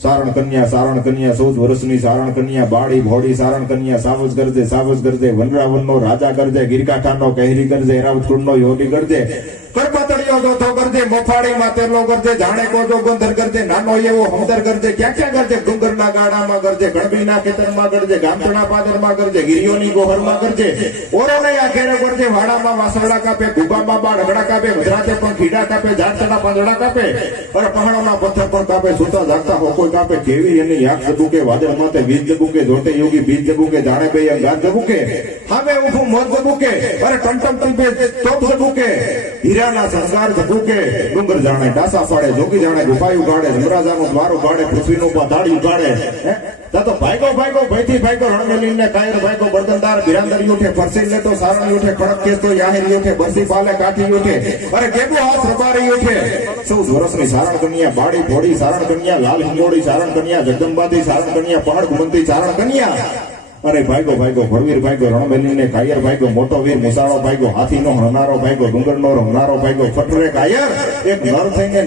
સારણ કન્યા 14 વર્ષની સારણ કન્યા બાળી ભોળી સારણ કન્યા સાવજ ગરજે વનરાવનનો રાજા ગરજે ગીરકાંઠાનો કહેરી ગરજે એરાવતકુંડનો યોગી ગરજે કરપાતળિયો દોથો ગરજે મફાળી માતેલો ગરજે જાણે કોજો ગંધર ગરજે નાનો એવો હમદર ગરજે ક્યાં ગરજે ડુંગરના ગાડામાં ગરજે ગણબીના ખેતરમાં ગરજે ગામતણા પાદરમાં ગરજે ગિરિયોની ગોહરમાં ગરજે ઓરોને આ ઘેરે ગરજે વાડામાં વાસરડા કાપે ગુબામાં બાળ અગડા કાપે મધરાતે પણ ખીડા કાપે ઝાડચડા પાંદડા કાપે અને પહાડોના પથ્થર પણ કાપે સુતા જાગતા હોકો કાપે કેવી એની યાક જબુકે વાદળ માથે બીજ જબુકે જોટે યોગી બીજ જબુકે જાણે બે અંગાત જબુકે હામે ઉભું મોત જબુકે અરે ટમટમ ટીપે ટોપ જબુકે હીરાના સંસ્કાર જબુકે ડુંગર જાણે ડાસા પાડે જોગી જાણે ગુફાઈ ઉગાડે ધમરાજાનું દ્વાર ઉગાડે પૃથ્વીનું પાતાળી ઉગાડે તો ભાઈકો ભયથી ભાઈકો રણમેલીને કાયર ભાઈકો બળદંદાર બિરાંદરી ઉઠે ફરસી લે તો સારણી ઉઠે ખડક કેસ તો યાહેરી ઉઠે બરસી પાલે કાઠી ઉઠે અરે કેબુ હાથ રબારી ઉઠે 14 વર્ષની સારણ કન્યા બાળી ભોળી સારણ કન્યા લાલ હિંગોળી સારણ કન્યા જગદંબાથી સારણ કન્યા પહાડ ઘુમંતી સારણ કન્યા અરે ભાઈકો ભરવીર ભાઈકો રણમેલીને કાયર ભાઈકો મોટો વીર મુસાળો ભાઈકો હાથીનો હણનારો ભાઈકો ડુંગરનો રમનારો ભાઈકો ફટરે કાયર એક નર થઈને